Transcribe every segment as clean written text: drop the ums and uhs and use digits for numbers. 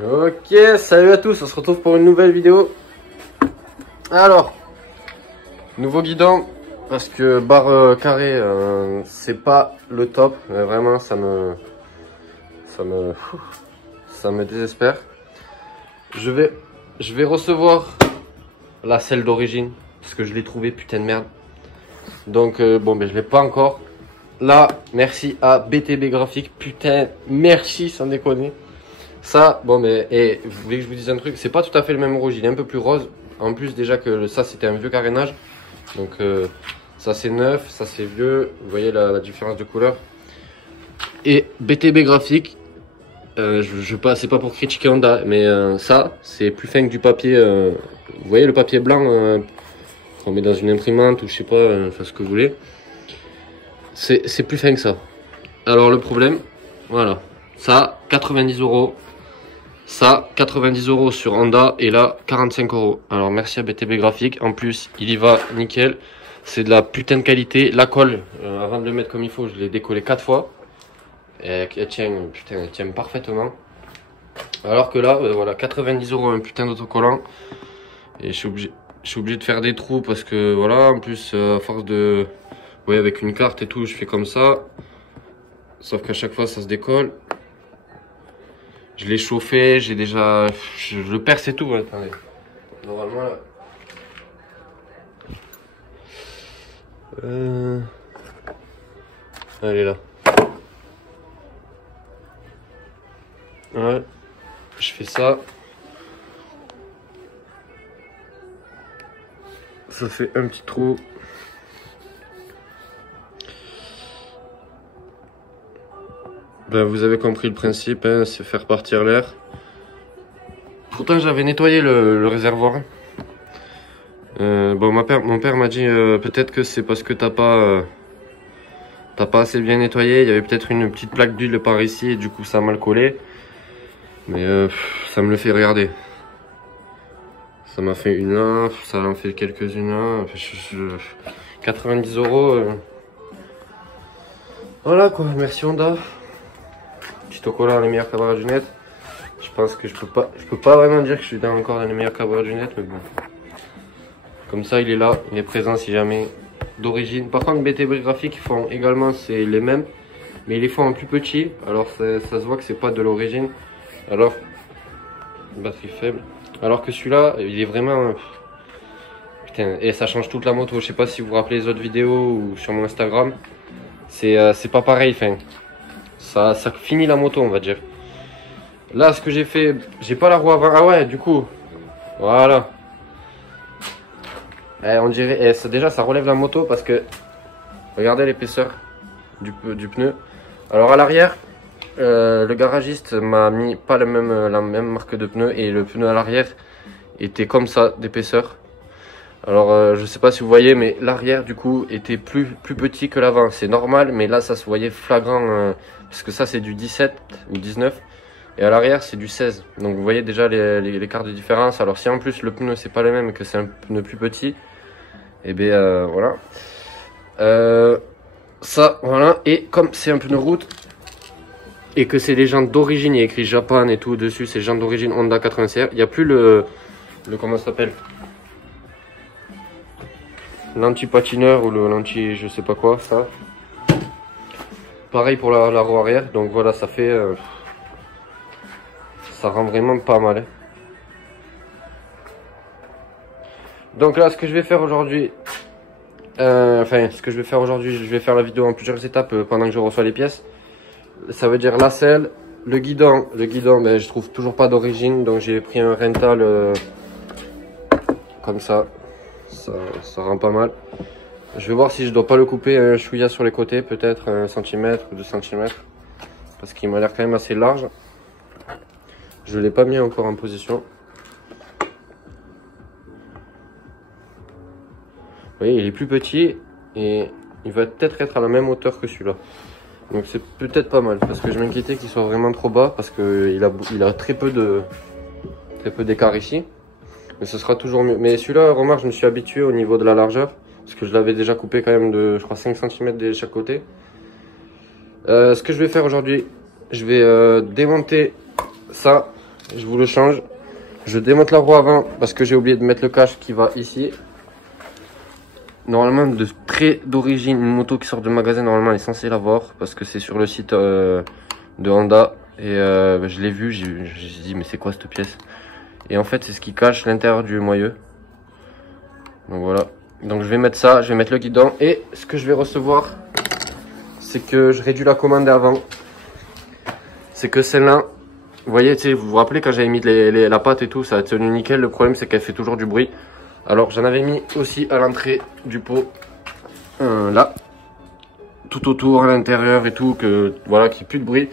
Ok, salut à tous, on se retrouve pour une nouvelle vidéo. Alors, nouveau guidon, parce que barre carrée, c'est pas le top, mais vraiment ça me désespère. Je vais recevoir la selle d'origine, parce que je l'ai trouvé putain de merde. Donc bon, mais je l'ai pas encore. Là, merci à BTB Graphique, putain, merci sans déconner. Ça, bon, mais, et vous voulez que je vous dise un truc, c'est pas tout à fait le même rouge, il est un peu plus rose. En plus, déjà que ça, c'était un vieux carénage. Donc, ça c'est neuf, ça c'est vieux. Vous voyez la différence de couleur. Et BTB Graphique, c'est pas pour critiquer Honda, mais ça, c'est plus fin que du papier. Vous voyez le papier blanc qu'on met dans une imprimante ou je sais pas, enfin ce que vous voulez. C'est plus fin que ça. Alors, le problème, voilà, ça, 90 €. Ça, 90 € sur Honda et là, 45 €. Alors, merci à BTB Graphique. En plus, il y va nickel. C'est de la putain de qualité. La colle, avant de le mettre comme il faut, je l'ai décollé 4 fois. Et elle tient, putain, elle tient parfaitement. Alors que là, voilà, 90 € un putain d'autocollant. Et je suis obligé de faire des trous parce que voilà, en plus, à force de... Vous voyez, avec une carte et tout, je fais comme ça. Sauf qu'à chaque fois, ça se décolle. Je l'ai chauffé, j'ai déjà... Je le perce et tout, attendez. Normalement, là... Elle est là. Ouais. Je fais ça. Ça fait un petit trou. Ben, vous avez compris le principe, hein, c'est faire partir l'air. Pourtant j'avais nettoyé le réservoir. Bon, mon père m'a dit peut-être que c'est parce que t'as pas assez bien nettoyé. Il y avait peut-être une petite plaque d'huile par ici et du coup ça a mal collé. Mais ça me le fait regarder. Ça m'a fait une là, ça en fait quelques-unes là. 90 €. Voilà quoi, merci Honda. Petit autocollant, les meilleurs caméras du net. Je pense que je peux pas vraiment dire que je suis encore dans les meilleurs caméras du net, mais bon. Comme ça, il est là, il est présent si jamais d'origine. Par contre, BTB Graphique font également c'est les mêmes, mais ils les font en plus petit. Alors ça se voit que c'est pas de l'origine. Alors batterie faible. Alors que celui-là, il est vraiment putain, et ça change toute la moto. Je sais pas si vous vous rappelez les autres vidéos ou sur mon Instagram. C'est pas pareil, enfin. Ça finit la moto, on va dire. Là, ce que j'ai fait, j'ai pas la roue avant. Ah ouais, du coup, voilà. On dirait, déjà, ça relève la moto parce que regardez l'épaisseur du pneu. Alors à l'arrière, le garagiste m'a mis pas la même marque de pneu et le pneu à l'arrière était comme ça d'épaisseur. Alors je sais pas si vous voyez, mais l'arrière du coup était plus petit que l'avant. C'est normal, mais là ça se voyait flagrant parce que ça c'est du 17 ou 19 et à l'arrière c'est du 16. Donc vous voyez déjà l'écart de différence. Alors si en plus le pneu c'est pas le même et que c'est un pneu plus petit, et bien voilà. Ça voilà, et comme c'est un pneu route et que c'est les jantes d'origine, il y a écrit Japan et tout dessus, c'est jantes d'origine Honda 80 CR, il n'y a plus le comment ça s'appelle, l'anti-patineur ou l'anti je sais pas quoi, ça. Pareil pour la roue arrière, donc voilà, ça fait... ça rend vraiment pas mal. Hein. Donc là, ce que je vais faire aujourd'hui... je vais faire la vidéo en plusieurs étapes pendant que je reçois les pièces. Ça veut dire la selle, le guidon. Le guidon, ben, je trouve toujours pas d'origine, donc j'ai pris un rental comme ça. Ça rend pas mal. Je vais voir si je dois pas le couper un chouïa sur les côtés, peut-être 1 cm ou 2 cm. Parce qu'il m'a l'air quand même assez large. Je l'ai pas mis encore en position. Vous voyez, il est plus petit et il va peut-être être à la même hauteur que celui-là. Donc c'est peut-être pas mal parce que je m'inquiétais qu'il soit vraiment trop bas parce qu'il a très peu d'écart ici. Mais ce sera toujours mieux. Mais celui-là, remarque, je me suis habitué au niveau de la largeur. Parce que je l'avais déjà coupé quand même de, je crois, 5 cm de chaque côté. Ce que je vais faire aujourd'hui, je vais démonter ça. je vous le change. Je démonte la roue avant parce que j'ai oublié de mettre le cache qui va ici. Normalement, de près d'origine, une moto qui sort de magasin, normalement, elle est censée l'avoir parce que c'est sur le site de Honda. Et je l'ai vu, j'ai dit, mais c'est quoi cette pièce? Et en fait, c'est ce qui cache l'intérieur du moyeu. Donc voilà. Donc je vais mettre ça, je vais mettre le guidon. Et ce que je vais recevoir, c'est que je réduis la commande avant. C'est que celle-là, vous voyez, vous vous rappelez quand j'avais mis la pâte et tout, ça a tenu nickel. Le problème, c'est qu'elle fait toujours du bruit. Alors j'en avais mis aussi à l'entrée du pot, là, tout autour, à l'intérieur et tout, que voilà, qu'il n'y ait plus de bruit.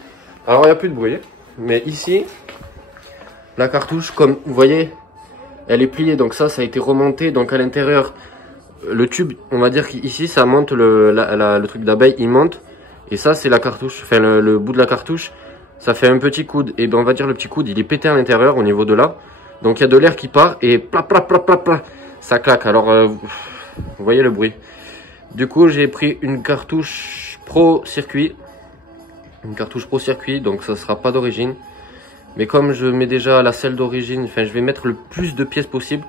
Alors il n'y a plus de bruit, mais ici, la cartouche, comme vous voyez, elle est pliée, donc ça a été remonté, donc à l'intérieur, le tube, on va dire qu'ici, ça monte, le truc d'abeille, il monte, et ça c'est la cartouche, enfin le bout de la cartouche, ça fait un petit coude, et ben on va dire le petit coude, il est pété à l'intérieur, au niveau de là, donc il y a de l'air qui part, et pla pla pla pla pla, ça claque, alors vous voyez le bruit. Du coup j'ai pris une cartouche pro circuit, donc ça sera pas d'origine. Mais comme je mets déjà la selle d'origine, enfin je vais mettre le plus de pièces possible.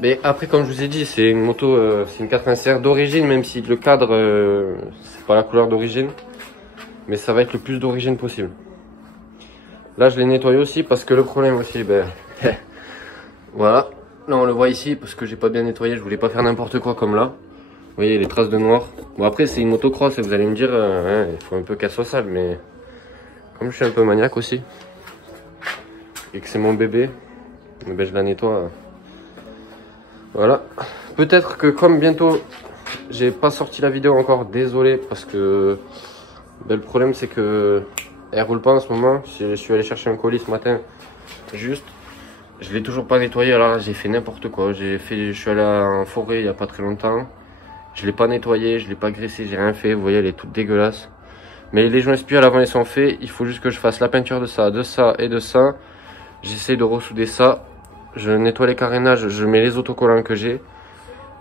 Mais après, comme je vous ai dit, c'est une moto, c'est une 4.5 d'origine, même si le cadre, c'est pas la couleur d'origine. Mais ça va être le plus d'origine possible. Là je l'ai nettoyé aussi parce que le problème aussi, ben, voilà. Là on le voit ici parce que j'ai pas bien nettoyé, je voulais pas faire n'importe quoi comme là. Vous voyez les traces de noir. Bon après c'est une motocross et vous allez me dire, hein, il faut un peu qu'elle soit sale, mais comme je suis un peu maniaque aussi, et que c'est mon bébé, ben, je la nettoie. Voilà. Peut-être que comme bientôt, j'ai pas sorti la vidéo encore, désolé, parce que ben, le problème c'est que elle roule pas en ce moment. Je suis allé chercher un colis ce matin, juste. Je l'ai toujours pas nettoyé, alors j'ai fait n'importe quoi. Je suis allé en forêt il y a pas très longtemps. Je l'ai pas nettoyé, je l'ai pas graissé, j'ai rien fait. Vous voyez, elle est toute dégueulasse. Mais les joints spia à l'avant ils sont faits. Il faut juste que je fasse la peinture de ça et de ça. J'essaie de ressouder ça. Je nettoie les carénages, je mets les autocollants que j'ai.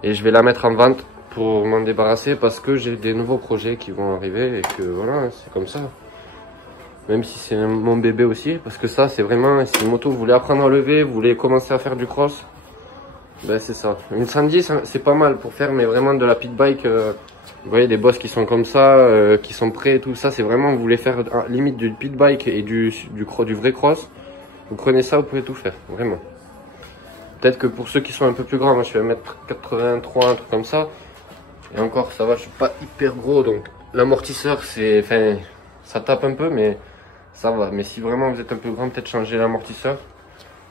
Et je vais la mettre en vente pour m'en débarrasser parce que j'ai des nouveaux projets qui vont arriver. Et que voilà, c'est comme ça. Même si c'est mon bébé aussi. Parce que ça, c'est vraiment, si une moto, vous voulez apprendre à lever, vous voulez commencer à faire du cross. Ben c'est ça. Une 110, c'est pas mal pour faire, mais vraiment de la pit bike. Vous voyez des bosses qui sont comme ça, qui sont prêts et tout ça. C'est vraiment, vous voulez faire limite du pit bike et du vrai cross. Vous prenez ça, vous pouvez tout faire, vraiment. Peut-être que pour ceux qui sont un peu plus grands, moi je suis 1m83, un truc comme ça. Et encore, ça va, je suis pas hyper gros, donc l'amortisseur, c'est, enfin, ça tape un peu, mais ça va. Mais si vraiment vous êtes un peu grand, peut-être changer l'amortisseur.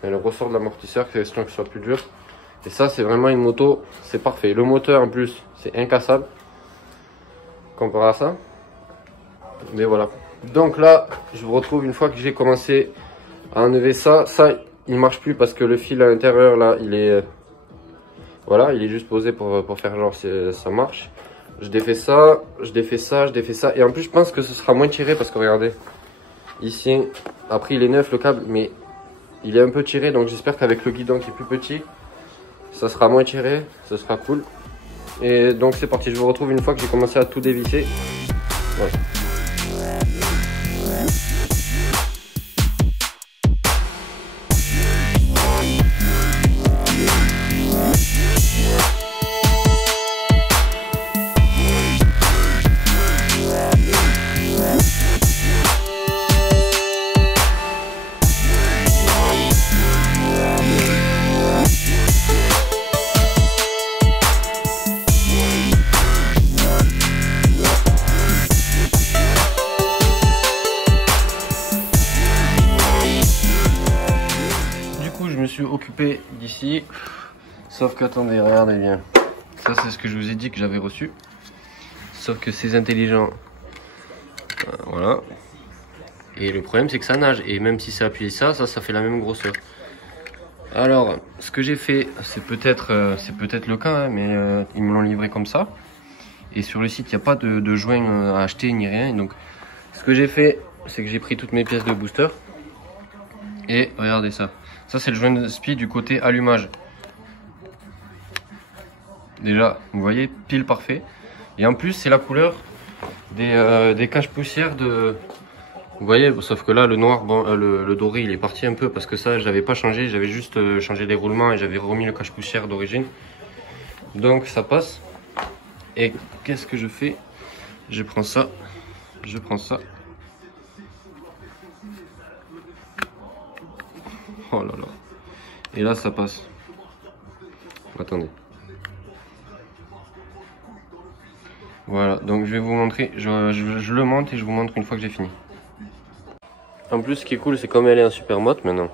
Le ressort de l'amortisseur, question que ce soit plus dur. Et ça, c'est vraiment une moto, c'est parfait. Le moteur, en plus, c'est incassable. Comparé à ça. Mais voilà. Donc là, je vous retrouve une fois que j'ai commencé à enlever ça. Ça, il marche plus parce que le fil à l'intérieur, là, il est... voilà, il est juste posé pour faire genre ça marche. Je défais ça, je défais ça, je défais ça. Et en plus, je pense que ce sera moins tiré parce que regardez. Ici, après, il est neuf le câble, mais il est un peu tiré. Donc j'espère qu'avec le guidon qui est plus petit, ça sera moins tiré, ce sera cool. Et donc c'est parti, je vous retrouve une fois que j'ai commencé à tout dévisser. Ouais. Occupé d'ici, sauf que attendez, regardez bien, ça c'est ce que je vous ai dit que j'avais reçu, sauf que c'est intelligent, voilà, et le problème c'est que ça nage, et même si ça appuie ça fait la même grosseur. Alors ce que j'ai fait, c'est peut-être le cas, hein, mais ils me l'ont livré comme ça, et sur le site il n'y a pas de joint à acheter ni rien. Donc ce que j'ai fait, c'est que j'ai pris toutes mes pièces de booster, et regardez ça. Ça, c'est le joint de spi du côté allumage. Déjà, vous voyez, pile parfait. Et en plus, c'est la couleur des caches poussières de Vous voyez, sauf que là, le noir, bon, le doré, il est parti un peu parce que ça, j'avais pas changé. J'avais juste changé les roulements et j'avais remis le cache-poussière d'origine. Donc, ça passe. Et qu'est-ce que je fais? Je prends ça. Je prends ça. Oh là là. Et là, ça passe. Attendez. Voilà, donc je vais vous montrer. Je le monte et je vous montre une fois que j'ai fini. En plus, ce qui est cool, c'est comme elle est en super motte maintenant.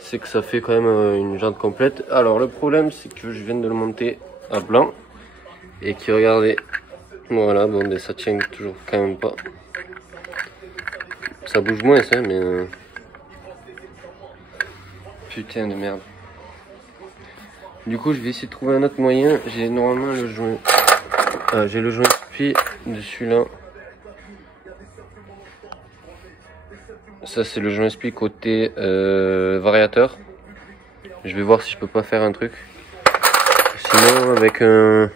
C'est que ça fait quand même une jante complète. Alors, le problème, c'est que je viens de le monter à blanc. Et qui, regardez, voilà, bon, ben, ça tient toujours quand même pas. Ça bouge moins, ça, mais... Putain de merde. Du coup, je vais essayer de trouver un autre moyen. J'ai normalement le joint... j'ai le joint spi de celui-là. Ça, c'est le joint spi côté variateur. Je vais voir si je peux pas faire un truc. Sinon, avec un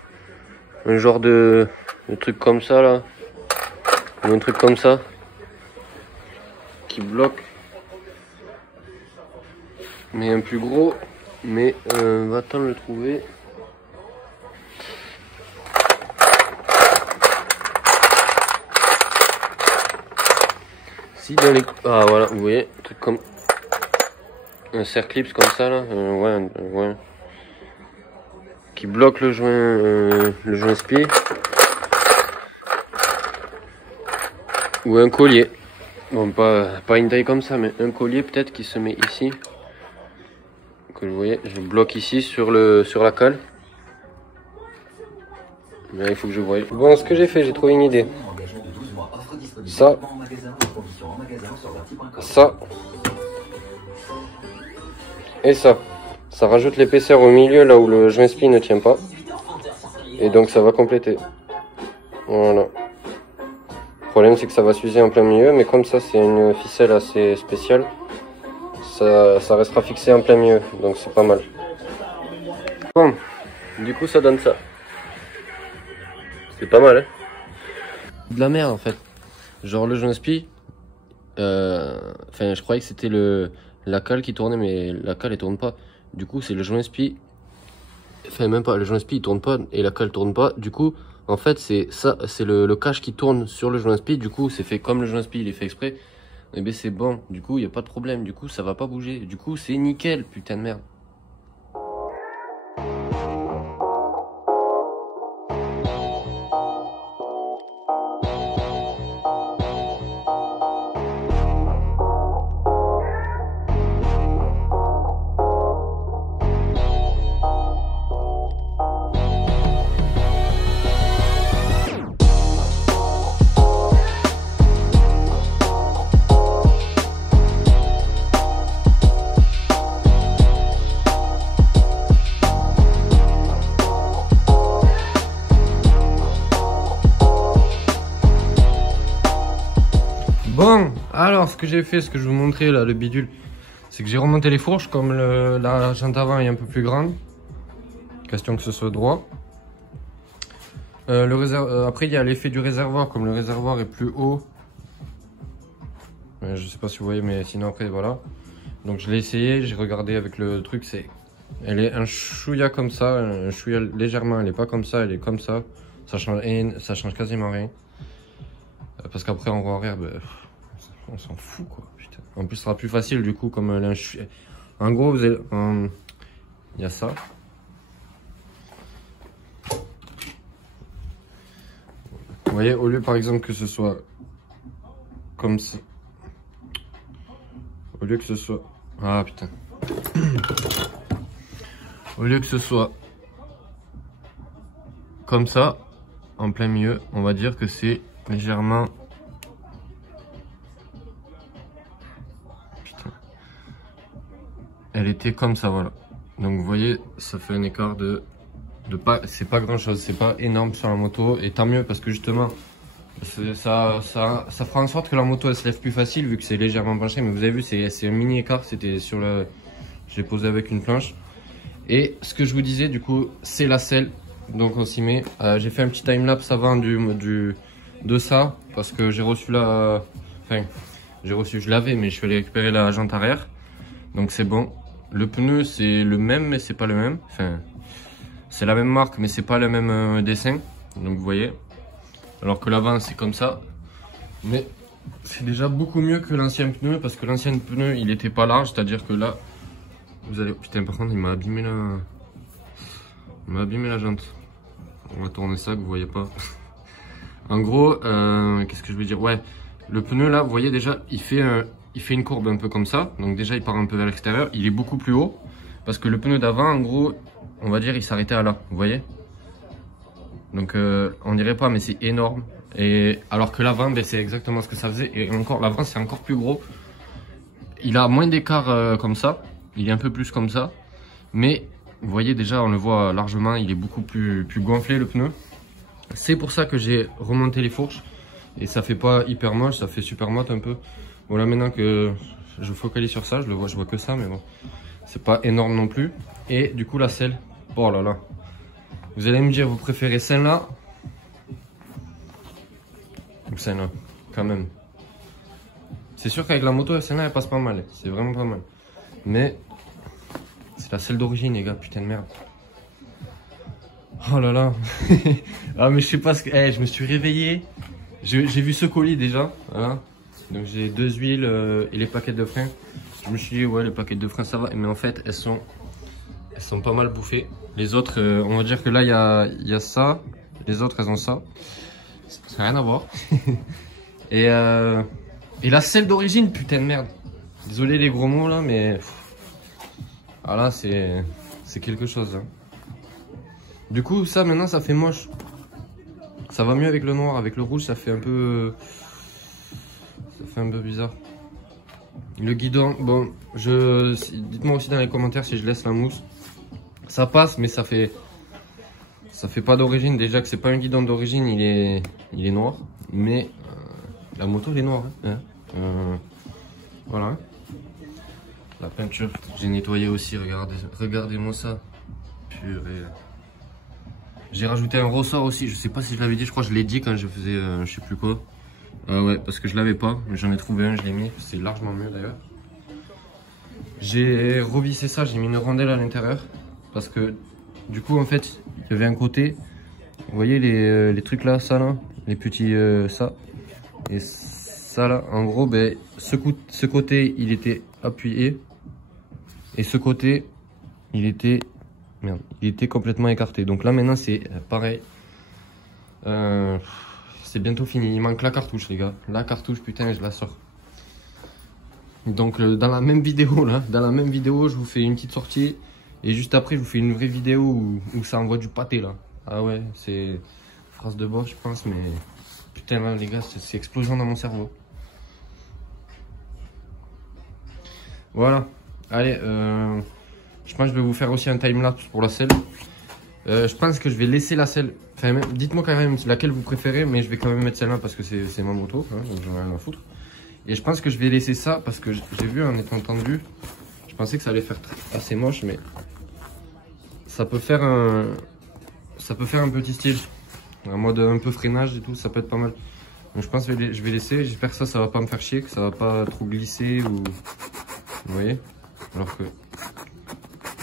genre de truc comme ça, là. Ou un truc comme ça. Qui bloque. Mais un plus gros. Mais on va attendre de le trouver. Si dans les... Ah voilà, vous voyez, un truc comme... Un serre-clips comme ça là. Ouais. Qui bloque le joint spi. Ou un collier. Bon, pas une taille comme ça, mais un collier peut-être qui se met ici. Que vous voyez, je bloque ici sur la cale. Mais il faut que je voie. Bon, ce que j'ai fait, j'ai trouvé une idée. Ça et ça rajoute l'épaisseur au milieu là où le joint spi ne tient pas, et donc ça va compléter. Voilà. Le problème, c'est que ça va s'user en plein milieu, mais comme ça c'est une ficelle assez spéciale, ça restera fixé en plein milieu, donc c'est pas mal. Bon, du coup ça donne ça. C'est pas mal, hein. De la merde en fait. Genre le joint spi, enfin je croyais que c'était la cale qui tournait, mais la cale elle tourne pas. Du coup c'est le joint spi, enfin même pas, le joint spi il tourne pas et la cale tourne pas. Du coup en fait c'est ça, c'est le cache qui tourne sur le joint spi. Du coup c'est fait comme le joint spi il est fait exprès. Et ben c'est bon, du coup il y a pas de problème, du coup ça va pas bouger. Du coup c'est nickel, putain de merde. Bon, alors ce que j'ai fait, ce que je vous montrais là, le bidule, c'est que j'ai remonté les fourches comme la jante avant est un peu plus grande. Question que ce soit droit. Après il y a l'effet du réservoir, comme le réservoir est plus haut. Je sais pas si vous voyez, mais sinon après voilà. Donc je l'ai essayé, j'ai regardé avec le truc, elle est un chouïa comme ça, un chouïa légèrement, elle est pas comme ça, elle est comme ça. Ça change quasiment rien. Parce qu'après en roue arrière, on s'en fout quoi, putain. En plus, ce sera plus facile du coup, comme en gros, vous avez, il y a ça. Vous voyez, au lieu par exemple que ce soit comme ça, au lieu que ce soit, ah putain, au lieu que ce soit comme ça, en plein milieu, on va dire que c'est légèrement. Elle était comme ça, voilà. Donc vous voyez, ça fait un écart de pas, c'est pas grand chose, c'est pas énorme sur la moto, et tant mieux parce que justement ça fera en sorte que la moto elle se lève plus facile vu que c'est légèrement penché. Mais vous avez vu, c'est un mini écart, c'était sur le, je l'ai posé avec une planche. Et ce que je vous disais du coup, c'est la selle, donc on s'y met. J'ai fait un petit timelapse avant de ça parce que j'ai reçu Enfin, j'ai reçu, je l'avais, mais je suis allé récupérer la jante arrière. Donc c'est bon. Le pneu, c'est le même, mais c'est pas le même. Enfin, c'est la même marque, mais c'est pas le même dessin. Donc vous voyez. Alors que l'avant, c'est comme ça. Mais c'est déjà beaucoup mieux que l'ancien pneu, parce que l'ancien pneu, il était pas large. C'est-à-dire que là, vous allez... Putain, par contre, il m'a abîmé la... Il m'a abîmé la jante. On va tourner ça, que vous voyez pas. En gros, qu'est-ce que je veux dire? Ouais, le pneu là, vous voyez déjà, il fait une courbe un peu comme ça. Donc déjà, il part un peu vers l'extérieur. Il est beaucoup plus haut. Parce que le pneu d'avant, en gros, on va dire, il s'arrêtait à là. Vous voyez? Donc on dirait pas, mais c'est énorme. Et alors que l'avant, ben, c'est exactement ce que ça faisait. Et encore, l'avant, c'est encore plus gros. Il a moins d'écart comme ça. Il est un peu plus comme ça. Mais vous voyez déjà, on le voit largement, il est beaucoup plus gonflé le pneu. C'est pour ça que j'ai remonté les fourches. Et ça fait pas hyper moche, ça fait super moite un peu. Voilà, maintenant que je focalise sur ça, je vois que ça, mais bon. C'est pas énorme non plus. Et du coup, la selle, oh là là. Vous allez me dire, vous préférez celle-là ou celle-là, quand même. C'est sûr qu'avec la moto, celle-là, elle passe pas mal. C'est vraiment pas mal. Mais c'est la selle d'origine, les gars, putain de merde. Oh là là. Ah mais je sais pas ce que... je me suis réveillé. J'ai vu ce colis déjà. Voilà. Donc j'ai 2 huiles et les paquets de freins. Je me suis dit ouais, les paquets de freins ça va. Mais en fait elles sont pas mal bouffées. Les autres, on va dire que là il y a ça. Les autres elles ont ça. Ça n'a rien à voir. et la selle d'origine, putain de merde. Désolé les gros mots là, mais... Ah là c'est quelque chose. Hein. Du coup, ça maintenant ça fait moche. Ça va mieux avec le noir, avec le rouge ça fait un peu bizarre. Le guidon, bon, dites-moi aussi dans les commentaires si je laisse la mousse. Ça passe, mais ça fait pas d'origine. Déjà que c'est pas un guidon d'origine, il est noir. Mais la moto elle est noire. Hein. Voilà. La peinture, j'ai nettoyé aussi. Regardez-moi ça. Purée. J'ai rajouté un ressort aussi, je sais pas si je l'avais dit, je crois que je l'ai dit quand je faisais je sais plus quoi. Ouais, parce que je l'avais pas, mais j'en ai trouvé un, je l'ai mis, c'est largement mieux d'ailleurs. J'ai revissé ça, j'ai mis une rondelle à l'intérieur. Parce que du coup en fait, il y avait un côté, vous voyez les trucs là, ça là, les petits ça. Et ça là, en gros, ben, ce côté il était appuyé. Et ce côté, il était... Merde, il était complètement écarté. Donc là maintenant c'est pareil. C'est bientôt fini. Il manque la cartouche les gars. La cartouche putain je la sors. Donc dans la même vidéo là, je vous fais une petite sortie. Et juste après je vous fais une vraie vidéo où ça envoie du pâté là. Ah ouais c'est phrase de boss je pense, mais putain là les gars c'est explosion dans mon cerveau. Voilà. Allez je pense que je vais vous faire aussi un timelapse pour la selle. Je pense que je vais laisser la selle. Enfin, dites-moi quand même laquelle vous préférez, mais je vais quand même mettre celle-là parce que c'est ma moto, hein, donc j'en ai rien à foutre. Et je pense que je vais laisser ça parce que j'ai vu en étant tendu, je pensais que ça allait faire assez moche, mais ça peut faire un petit style, en mode un peu freinage et tout, ça peut être pas mal. Donc je pense que je vais laisser. J'espère que ça va pas me faire chier, que ça va pas trop glisser ou, vous voyez, alors que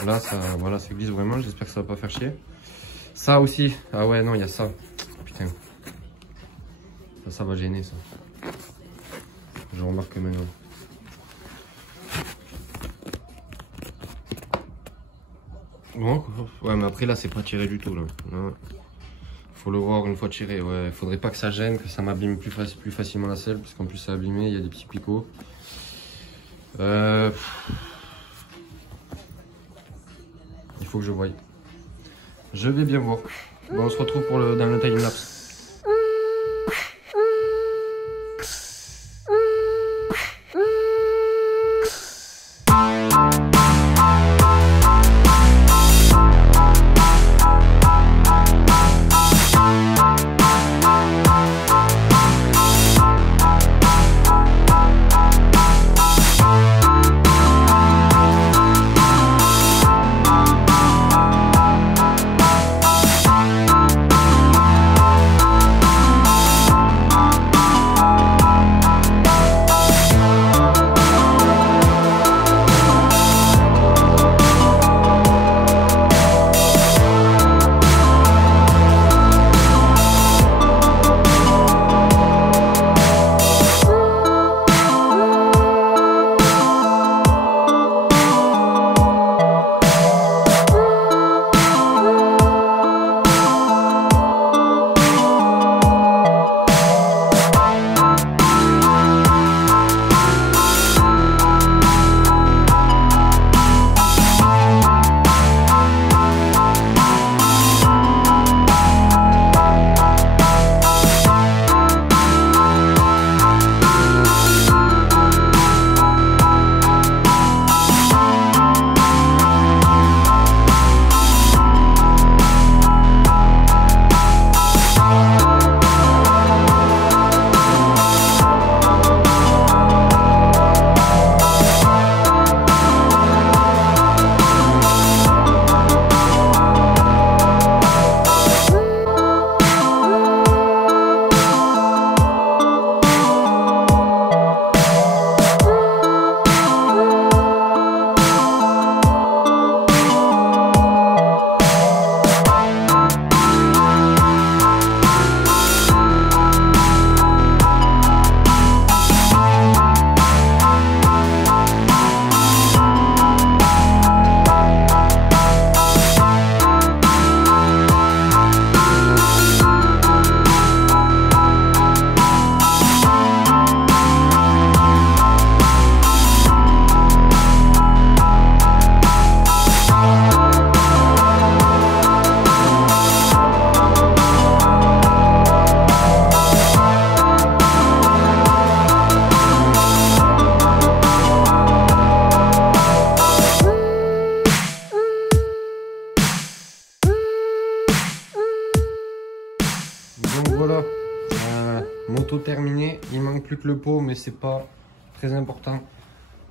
là, voilà, ça glisse vraiment. J'espère que ça va pas faire chier. Ça aussi. Ah ouais, non, il y a ça. Putain. Ça va gêner, ça. Je remarque maintenant. Bon, ouais, mais après, là, c'est pas tiré du tout, là. Non. Faut le voir une fois tiré. Ouais, faudrait pas que ça gêne, que ça m'abîme plus facilement la selle. Parce qu'en plus, c'est abîmé. Il y a des petits picots. Il faut que je voie. Je vais bien voir. Bon, on se retrouve dans le timelapse. plus que le pot, mais c'est pas très important.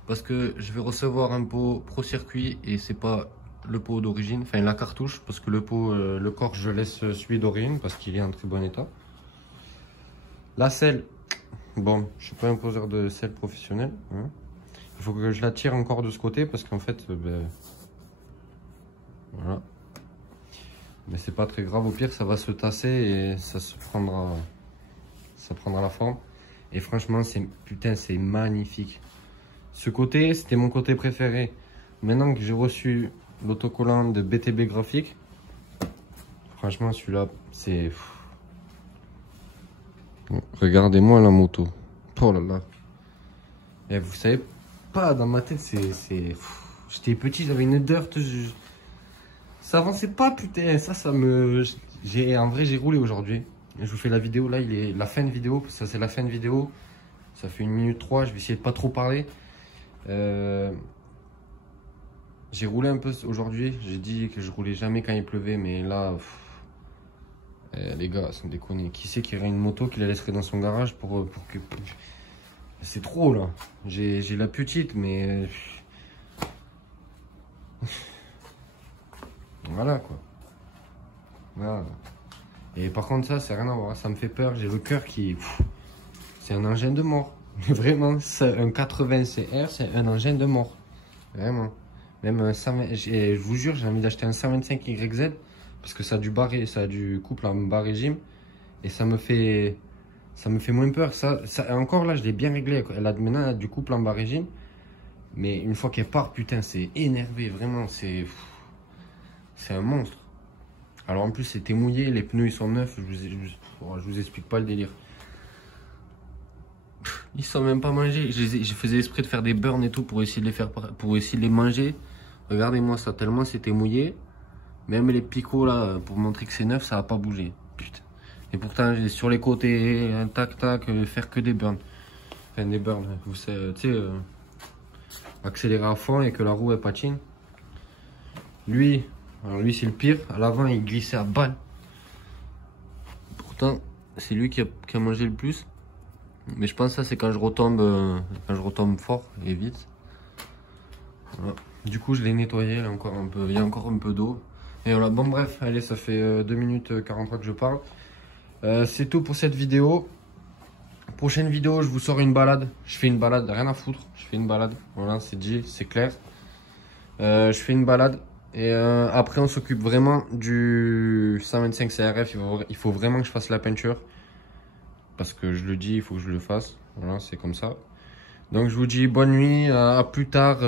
Parce que je vais recevoir un pot Pro Circuit et c'est pas le pot d'origine, enfin la cartouche, parce que le pot, le corps, je laisse celui d'origine parce qu'il est en très bon état. La selle, bon, je suis pas un poseur de selle professionnel. Hein. Il faut que je la tire encore de ce côté parce qu'en fait, ben, voilà. Mais c'est pas très grave, au pire ça va se tasser et ça prendra la forme. Et franchement, putain, c'est magnifique. Ce côté, c'était mon côté préféré. Maintenant que j'ai reçu l'autocollant de BTB Graphique, franchement, celui-là, c'est... Regardez-moi la moto. Oh là là. Et vous savez pas, dans ma tête, j'étais petit, j'avais une dirt. Ça avançait pas, putain. Ça me... En vrai, j'ai roulé aujourd'hui. Je vous fais la vidéo, là, la fin de vidéo. Ça, c'est la fin de vidéo. Ça fait 1 minute 3. Je vais essayer de pas trop parler. J'ai roulé un peu aujourd'hui. J'ai dit que je roulais jamais quand il pleuvait, mais là... les gars, sans déconner. Qui c'est qui aurait une moto qui la laisserait dans son garage pour que... C'est trop, là. J'ai la petite, mais... Voilà, quoi. Voilà. Et par contre, ça, c'est rien à voir. Ça me fait peur. J'ai le cœur qui... C'est un engin de mort. Vraiment, un 80 CR, c'est un engin de mort. Vraiment. Même un 120... Je vous jure, j'ai envie d'acheter un 125 YZ. Parce que ça a du couple en bas régime. Et ça me fait moins peur. Encore là, je l'ai bien réglé. Maintenant, elle a du couple en bas régime. Mais une fois qu'elle part, putain, c'est énervé. Vraiment, c'est un monstre. Alors en plus, c'était mouillé. Les pneus, ils sont neufs. Je vous explique pas le délire. Ils sont même pas mangés. Je faisais exprès de faire des burns et tout pour essayer de les manger. Regardez-moi ça, tellement c'était mouillé. Même les picots là, pour montrer que c'est neuf, ça va pas bouger. Putain. Et pourtant, sur les côtés, tac tac, faire que des burns. Enfin, des burns, vous savez, tu sais, accélérer à fond et que la roue elle patine. Lui, alors lui c'est le pire. À l'avant, il glissait à balle. Pourtant, c'est lui qui a mangé le plus. Mais je pense que ça c'est quand je retombe fort et vite. Voilà. Du coup, je l'ai nettoyé, là, encore un peu, il y a encore un peu d'eau. Et voilà, bon bref, allez, ça fait 2 minutes 43 que je parle. C'est tout pour cette vidéo. Prochaine vidéo, je vous sors une balade. Je fais une balade, rien à foutre. Je fais une balade, voilà, c'est dit, c'est clair. Je fais une balade. Et après, on s'occupe vraiment du 125 CRF. Il faut vraiment que je fasse la peinture. Parce que je le dis, il faut que je le fasse. Voilà, c'est comme ça. Donc je vous dis bonne nuit, à plus tard.